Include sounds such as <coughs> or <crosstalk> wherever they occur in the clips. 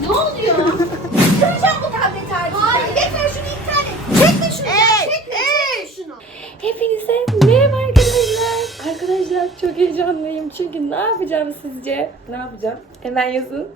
Ne oluyor? Kıracağım bu tableti artık. Hayır. Getir şunu iptal et. Çekme şunu. ya, Çekme. Çekme şunu. Hepinize merhaba arkadaşlar. Arkadaşlar çok heyecanlıyım çünkü ne yapacağım sizce? Ne yapacağım? Hemen yazın.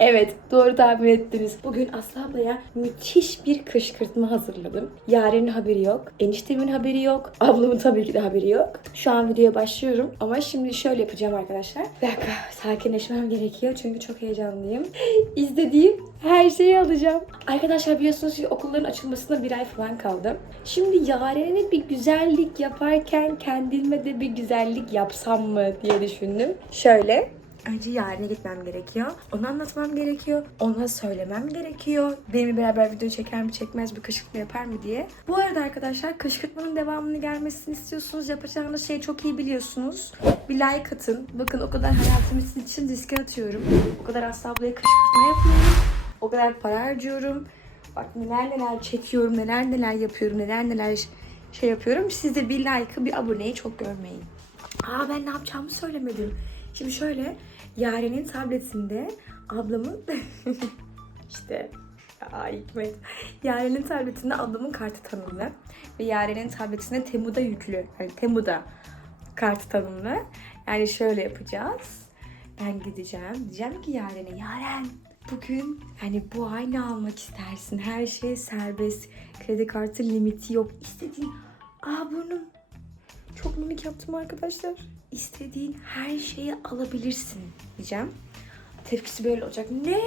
Evet doğru tahmin ettiniz. Bugün Aslı ablaya müthiş bir kışkırtma hazırladım. Yaren'in haberi yok. Eniştemin haberi yok. Ablamın tabii ki de haberi yok. Şu an videoya başlıyorum. Ama şimdi şöyle yapacağım arkadaşlar. Bir dakika sakinleşmem gerekiyor çünkü çok heyecanlıyım. <gasps> İzlediğim her şeyi alacağım. Arkadaşlar biliyorsunuz ki okulların açılmasına bir ay falan kaldı. Şimdi Yaren'e bir güzellik yaparken kendime de bir güzellik yapsam mı diye düşündüm. Şöyle Önce Yaren'e gitmem gerekiyor. Onu anlatmam gerekiyor. Ona söylemem gerekiyor. Benimle beraber video çeker mi çekmez mi kışkırtma yapar mı diye. Bu arada arkadaşlar kışkırtmanın devamını gelmesini istiyorsunuz. Yapacağınız şeyi çok iyi biliyorsunuz. Bir like atın. Bakın o kadar hayatım için riske atıyorum. O kadar Aslı ablaya kışkırtma yapıyorum. O kadar para harcıyorum. Bak neler neler çekiyorum, neler neler yapıyorum, neler neler şey yapıyorum. Siz de bir like'ı, bir aboneyi çok görmeyin. Aa ben ne yapacağımı söylemedim. Şimdi şöyle Yaren'in tabletinde ablamın <laughs> işte Aa Hikmet. Yaren'in tabletinde ablamın kartı tanımlı. Ve Yaren'in tabletinde Temu'da yüklü. Yani Temu'da kartı tanımlı. Yani şöyle yapacağız. Ben gideceğim. Diyeceğim ki Yaren'e Yaren bugün hani bu ay ne almak istersin? Her şey serbest. Kredi kartı limiti yok. İstediğin... Aa burnum. Çok minik yaptım arkadaşlar. İstediğin her şeyi alabilirsin diyeceğim. Tepkisi böyle olacak. Ne?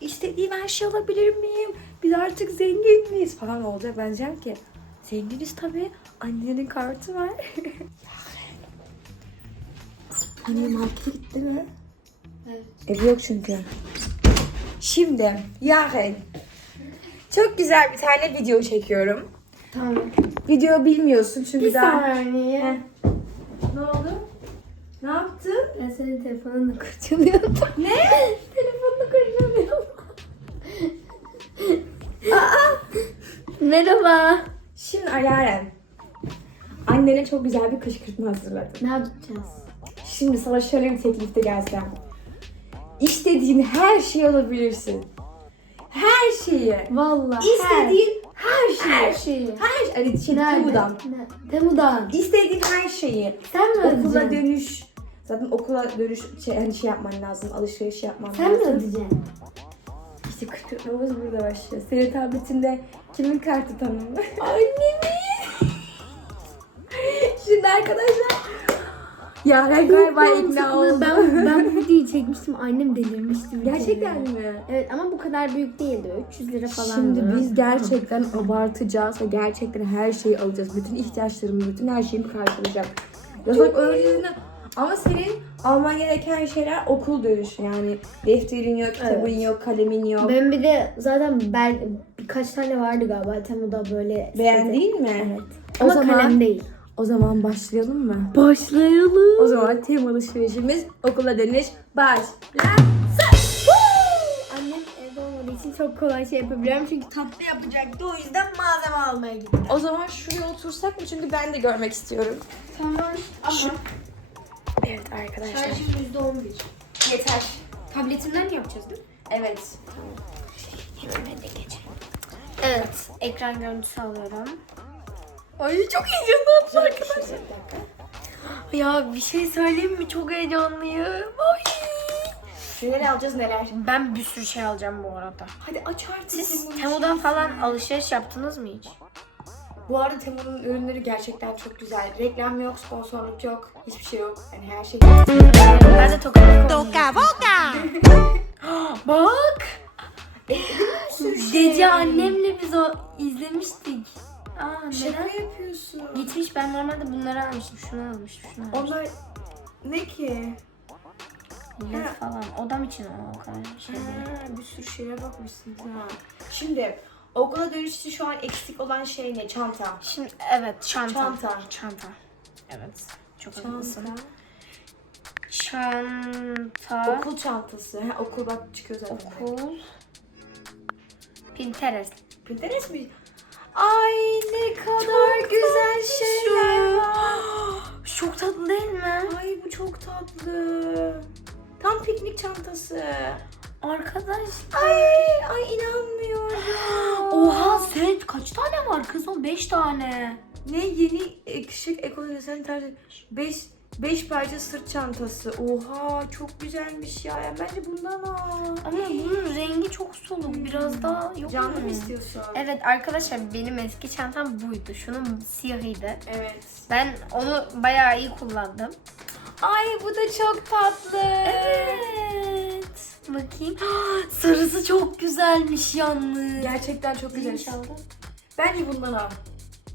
İstediğim her şeyi alabilir miyim? Biz artık zengin miyiz? Falan olacak. Ben diyeceğim ki zenginiz tabii. Annenin kartı var. <laughs> Anne markete gitti mi? Evet. Evi yok çünkü. Şimdi Yaren. Çok güzel bir tane video çekiyorum. Tamam. Video bilmiyorsun çünkü Bir daha... saniye. Heh. Ne oldu? Ne yaptın? Ben senin telefonunu kurcalıyordum. Ne? <laughs> telefonunu kurcalıyordum. Merhaba. Şimdi Yaren. Annene çok güzel bir kışkırtma hazırladım. Ne yapacağız? Şimdi sana şöyle bir teklifte gelsem. İstediğin her şeyi alabilirsin. Her şeyi. Vallahi. İstediğin her şeyi. her şeyi. Her şey. Şey, Nerede? Temu'dan. Ne? Temu'dan. İstediğin her şeyi. Sen mi Okula dönüş. Zaten okula dönüş şey, hani şey yapman lazım. Alışveriş yapman Sen mi lazım. ödeyeceksin? İşte kışkırtmamız burada başlıyor. Senin tabletinde kimin kartı tanımlı? <laughs> Annemin. Şimdi arkadaşlar Yaren galiba ikna oldu. Ben, ben bu videoyu çekmiştim. Annem delirmişti. Gerçekten mi? Evet ama bu kadar büyük değildi. 300 lira falan. Şimdi biz gerçekten abartacağız ve gerçekten her şeyi alacağız. Bütün ihtiyaçlarımı, bütün her şeyimi karşılayacak. Yasak öğrenciliğine ama senin alman gereken şeyler okul dönüşü yani defterin yok, kitabın yok, kalemin yok. Ben bir de zaten ben birkaç tane vardı galiba Temu'da böyle. Beğendin mi? Evet. O Ama zaman- kalem değil. O zaman başlayalım mı? Başlayalım. O zaman tem alışverişimiz okula dönüş başlasın. Annem evde olmadığı için çok kolay şey yapabiliyorum. Çünkü tatlı yapacaktı. O yüzden malzeme almaya gittim. O zaman şuraya otursak mı? Çünkü ben de görmek istiyorum. Tamam. Ama Evet arkadaşlar. şarjım %11. Yeter. Tabletimden yapacağız değil mi? Evet. Evet. Ekran görüntüsü alıyorum. Ay çok heyecanlandım arkadaşlar. Ya bir şey söyleyeyim mi? Çok heyecanlıyım. Ay. Neler alacağız neler? Ben bir sürü şey alacağım bu arada. Hadi aç artık. Siz şeyi. falan alışveriş yaptınız mı hiç? Bu arada Temu'nun ürünleri gerçekten çok güzel. Reklam yok, sponsorluk yok, hiçbir şey yok. Yani her şey. Ben de toka Toka <gasps> Bak. Gece annemle biz o izlemiştik. Aa Şaka neden? yapıyorsun. Gitmiş ben normalde bunları almıştım. Şunu almıştım. Şunu almıştım. Onlar ne ki? Ha. falan. Odam için o, o kadar şey değil. Ha, bir sürü şeye bakmışsın ha. Şimdi okula dönüş için şu an eksik olan şey ne? Çanta. Şimdi evet çanta. Çanta. Çanta. Evet. Çok haklısın. Çanta. Okul çantası. Ha, okul bak çıkıyor zaten. Okul. Pinterest. Pinterest mi? Ay ne kadar güzel şeyler var. <gasps> Çok tatlı değil mi? Ay bu çok tatlı. Tam piknik çantası. Arkadaş. Ay ay inanmıyorum. Oha set kaç tane var kız o 5 tane. Ne yeni e, şık ekonomisi tarzı 5 5 parça sırt çantası. Oha çok güzelmiş ya. ya bence bundan al. Ama bunun rengi çok soluk biraz daha yok Canlı mu? mı istiyorsun? Evet arkadaşlar benim eski çantam buydu. Şunun siyahıydı. Evet. Ben onu bayağı iyi kullandım. Ay bu da çok tatlı. Evet. Bakayım. <gasps> Sarısı çok güzelmiş yalnız. Gerçekten çok güzel. Aldın? Bence bundan al.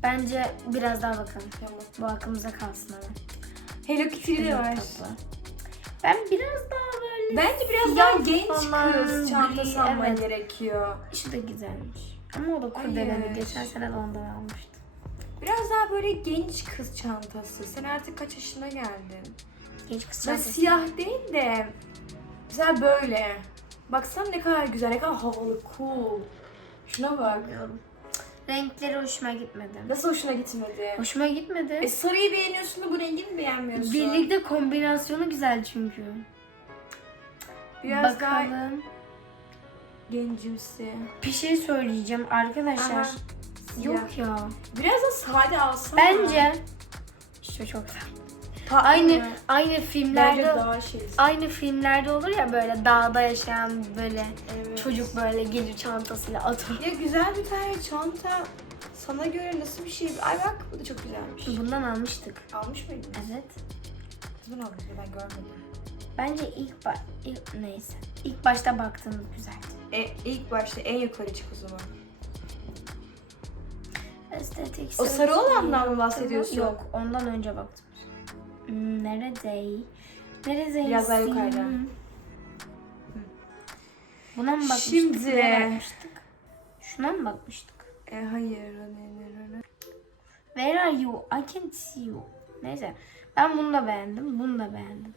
Bence biraz daha bakalım. Tamam. Bu aklımıza kalsın hemen. Hello Kitty'li de var. tatlı. Ben biraz daha böyle... Bence biraz daha genç falan, kız çantası alman evet. gerekiyor. Şu da güzelmiş. Ama o da kurdeleli. Geçen sene de ondan almıştım. Biraz daha böyle genç kız çantası. Sen artık kaç yaşına geldin? Genç kız çantası. siyah değil de mesela böyle. Baksana ne kadar güzel, ne kadar havalı, cool. Şuna bak. Bilmiyorum. Renkleri hoşuma gitmedi. Nasıl hoşuna gitmedi? Hoşuma gitmedi. E sarıyı beğeniyorsun da bu rengi mi beğenmiyorsun? Birlikte kombinasyonu güzel çünkü. Biraz daha Bakalım. gencimsi. Bir şey söyleyeceğim arkadaşlar. Aha, Yok ya. Biraz da sade alsana. Bence şu çok güzel. Tatlı Aynı mı? aynı Bence filmlerde daha şey. aynı filmlerde olur ya böyle dağda yaşayan böyle Evet. çocuk böyle gelir çantasıyla atır. Ya güzel bir tane çanta. Sana göre nasıl bir şey? Ay bak bu da çok güzelmiş. Bundan almıştık. Almış mıydın? Evet. Kızım almış ben görmedim. Bence ilk, ba ilk neyse. İlk başta baktığımız güzeldi. E, ilk başta en yukarı çık o zaman. Estetik. O sarı olandan mı bahsediyorsun? Yok, ondan önce baktım. Hmm, Nerede? Nerede? Biraz daha yukarıda. Buna mı bakmıştık? Şimdi- Neye bakmıştık? Şuna mı bakmıştık? E, hayır. Where are you? I can't see you. Neyse. Ben bunu da beğendim. Bunu da beğendim.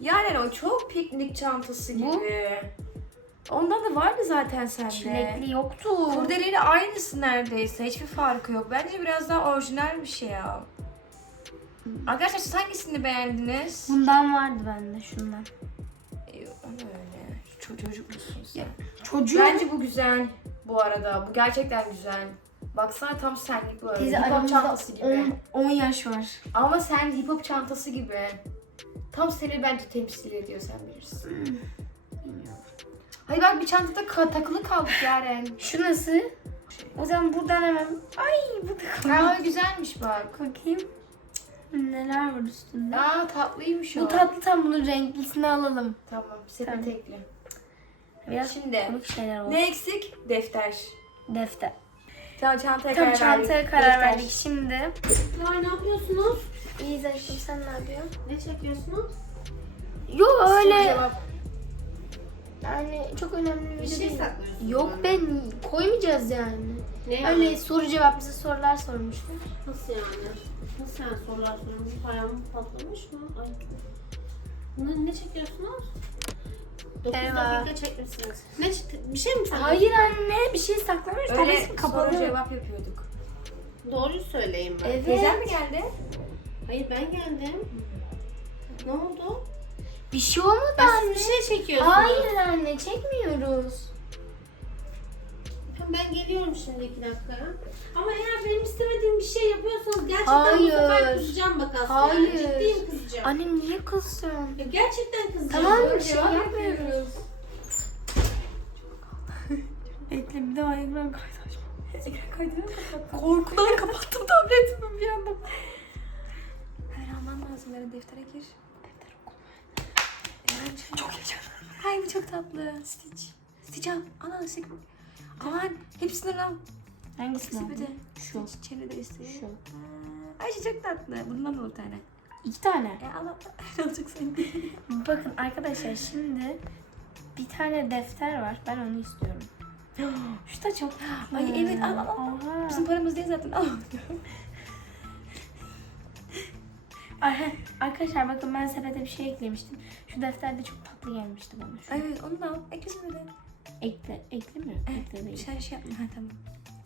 Yani o çok piknik çantası gibi. Bu? Ondan da vardı zaten sende. Çilekli yoktu. Kurdeleyle aynısı neredeyse. Hiçbir farkı yok. Bence biraz daha orijinal bir şey al. Arkadaşlar siz hangisini beğendiniz? Bundan vardı bende şundan. E, o ne öyle? Ço- çocuk musun sen? Çocuğu. Bence bu güzel. Bu arada bu gerçekten güzel. Baksana tam senlik bu arada. Teyze hip hop çantası gibi. 10, 10 yaş var. Ama sen hip hop çantası gibi. Tam seni bence temsil ediyor sen bilirsin. Bilmiyorum. Hayır bak bir çantada ka- takılı kaldık Yaren. Şu nasıl? O zaman buradan hemen... Ay bu da Aa güzelmiş bak. Bakayım. Neler var üstünde? Aa tatlıymış o. Bu tatlı tam bunun renklisini alalım. Tamam sepet Tamam. ekle. Biraz Şimdi komik şeyler oldu. ne eksik? Defter. Defter. Tamam çantaya Tam karar çantaya verdik. karar Defter. verdik şimdi. Ya ne yapıyorsunuz? İyi aşkım sen ne yapıyorsun? Ne çekiyorsunuz? Yok Soru öyle. cevap. Yani çok önemli bir Bir şey değil. saklıyorsunuz. Yok ben koymayacağız yani. Ne yani? Öyle soru cevap bize sorular sormuşlar. Nasıl yani? Nasıl yani sorular sormuş? Ayağım patlamış mı? Ay. Ne, ne çekiyorsunuz? 9 Eyvah. dakika çekmişsiniz. Ne çek- Bir şey mi saklıyorsunuz? Hayır anne bir şey saklamış. Öyle Tableti kapalı. soru cevap yapıyorduk. Doğruyu söyleyeyim ben. Evet. Teyzem mi geldi? Hayır ben geldim. Ne oldu? Bir şey olmadı Ben siz anne. bir şey çekiyorsunuz. Hayır anne çekmiyoruz. Ben geliyorum şimdi iki dakikaya. Ama eğer benim istemediğim bir şey yapıyorsanız gerçekten Hayır. bu sefer kızacağım bak aslında. Hayır. Ciddiyim kızacağım. Annem niye kızsın? Ya gerçekten kızacağım. Tamam bir şey yapmıyoruz. Bekle bir daha ekran kaydı açma. Ekran kaydını kapattım. Korkudan kapattım tabletimi bir anda. Hemen alman lazım. Yarın deftere gir. Defter oku. Çok heyecanlı. Ay bu çok tatlı. Stitch. Stitch al. Ana Stitch. Aman hepsinden al. Hangisini Sepete. aldın? Şu. Stitch çene de istiyor. Şu. Aa, Ay şu çok tatlı. Bundan al bir tane. İki tane. E al al. <laughs> Ne olacak senin? <laughs> Bakın arkadaşlar şimdi bir tane defter var. Ben onu istiyorum. <gasps> Şu da çok tatlı. Ay evet al al al. Oha. Bizim paramız değil zaten. Al. Ar- <laughs> Arkadaşlar bakın ben sepete bir şey eklemiştim. Şu defterde çok tatlı gelmişti bana. Şu. Evet onu da al. Ekle sepete. Ekle, ekle mi? Ekle değil. Sen şey yapma. Ha tamam.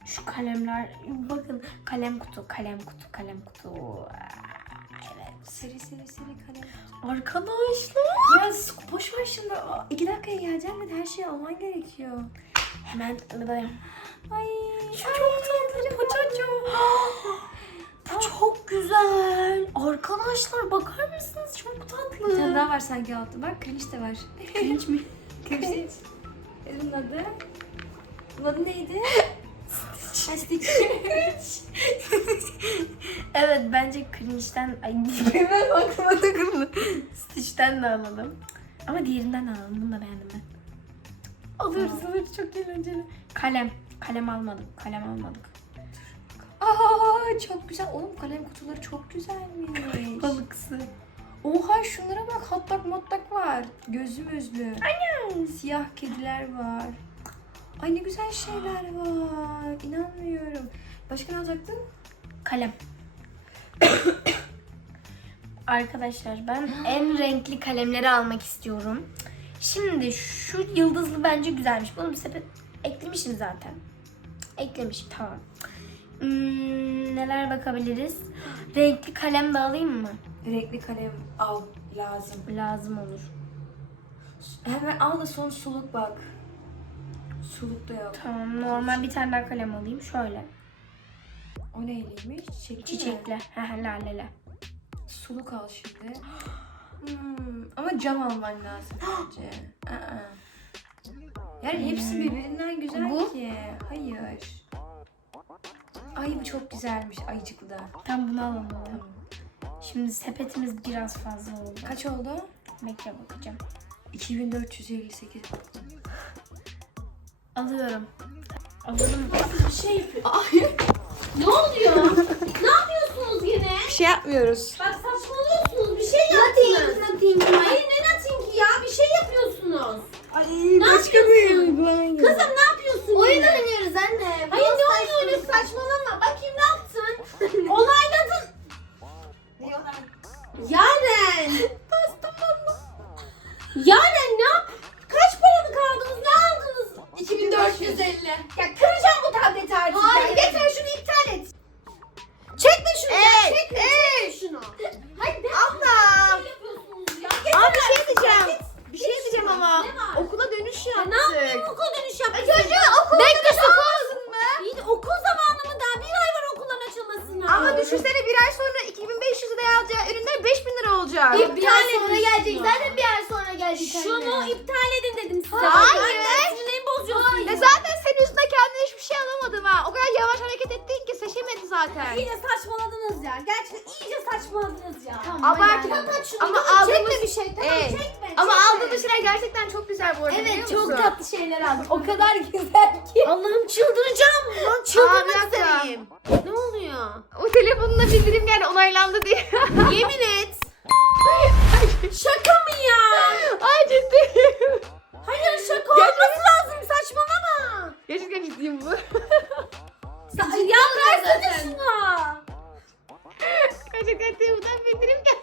Şu kalemler, bakın kalem kutu, kalem kutu, kalem kutu. Evet. Seri seri seri kalem. Arkadaşlar. Ya boş ver şimdi. Aa, İki dakikaya geleceğim ve her şeyi alman gerekiyor. Hemen alayım. Ay. Şu çok tatlı poçaço. <gasps> Bu çok güzel. Arkadaşlar bakar mısınız? Çok tatlı. Bir tane daha var sanki altta. Bak cringe de var. Cringe mi? <laughs> Cringe. <laughs> Bunun adı? Bunun adı neydi? Ha, Stitch. Evet bence cringe'den ay Hemen aklıma takıldı. Stitch'ten de alalım. Ama diğerinden de alalım. Bunu da beğendim ben. Alıyoruz alıyoruz çok eğlenceli. Kalem. Kalem almadık. Kalem almadık. Aa çok güzel. Oğlum kalem kutuları çok güzelmiş. Balıksı. Oha şunlara bak hatlak matlak var. Gözlü gözlü. Aynen. Siyah kediler var. Ay ne güzel şeyler var. İnanmıyorum. Başka ne alacaktın? Kalem. <coughs> Arkadaşlar ben en renkli kalemleri almak istiyorum. Şimdi şu yıldızlı bence güzelmiş. Bunu bir sepet eklemişim zaten. Eklemişim tamam. Hmm, neler bakabiliriz? Renkli kalem de alayım mı? Renkli kalem al. Lazım. Lazım olur. Hemen al da son suluk bak. Suluk da yok. Tamam normal bir tane daha kalem alayım. Şöyle. O neyliymiş? Çiçekli? Çiçekli. Hehe lalele. Suluk al şimdi. <gasps> Hmm, ama cam alman lazım <gasps> bence. Aa. Yani hepsi birbirinden güzel Bu? ki. Hayır. Ay bu çok güzelmiş ayıcıklı da. Tam bunu alalım. Tamam. Şimdi sepetimiz biraz fazla oldu. Kaç oldu? Bekle bakacağım. 2458. Alıyorum. Alalım. Bir şey yapıyor. Ne oluyor? ne yapıyorsunuz yine? Bir şey yapmıyoruz. Bak saçmalıyorsunuz. Bir şey yaptınız. Hayır ne nothing ya? Bir şey yapıyorsunuz. Ay Ne başka bir uygulama geldi. Kızım ne ne yapayım okul dönüş yaptık. Çocuğu okula dönüş olmasın mı? İyi de okul zamanı mı daha? Bir ay var okulların açılmasına. Ama düşünsene bir ay sonra 2500 liraya alacağı ürünler 5000 lira olacak. İptal bir ay sonra edin gelecek. şunu. Zaten bir ay sonra gelecek Şunu anne. iptal edin dedim size. Hayır. Anne, Sinirlerimi bozuyorsun. Ya zaten senin üstüne kendine hiçbir şey alamadım ha. O kadar yavaş hareket ettin ki seçemedi zaten. İyice saçmaladınız ya. Gerçekten iyice saçmaladınız ya. Abartı. Kapat şunu. Ama Ama aldığımız- çekme bir şey. Tamam Evet. çekme. Ama çekme. aldığımız şeyler gerçekten çok güzel bu arada biliyor Evet çok musun? tatlı şeyler aldım. O kadar güzel ki. Allah'ım çıldıracağım. Lan Aa, bir çıldırmak dakika. üzereyim. Ne oluyor? O telefonuna bildirim geldi onaylandı diye. <laughs> Yemin et. Şaka mı ya? Ay ciddiyim. Hayır şaka olması lazım. Saçmalama. Gerçekten ciddiyim bu. Sa- ya versene şunu. Gerçekten telefondan bildirim geldi.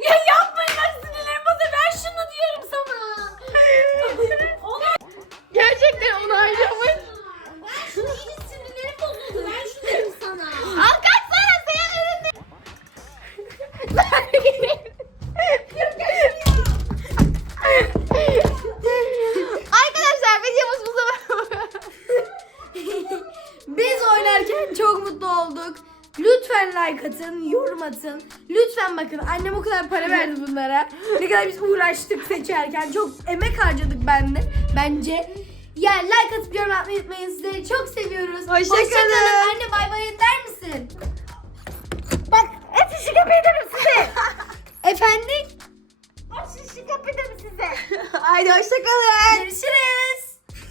Çok mutlu olduk. Lütfen like atın, yorum atın. Lütfen bakın annem o kadar para verdi bunlara. Ne kadar biz uğraştık seçerken. Çok emek harcadık ben de. Bence. Yani like atıp yorum atmayı unutmayın. Sizleri çok seviyoruz. Hoşçakalın. Anne bay bay der misin? Bak et işi kapıyı derim size. <laughs> Efendim? <laughs> Haydi hoşçakalın. Görüşürüz.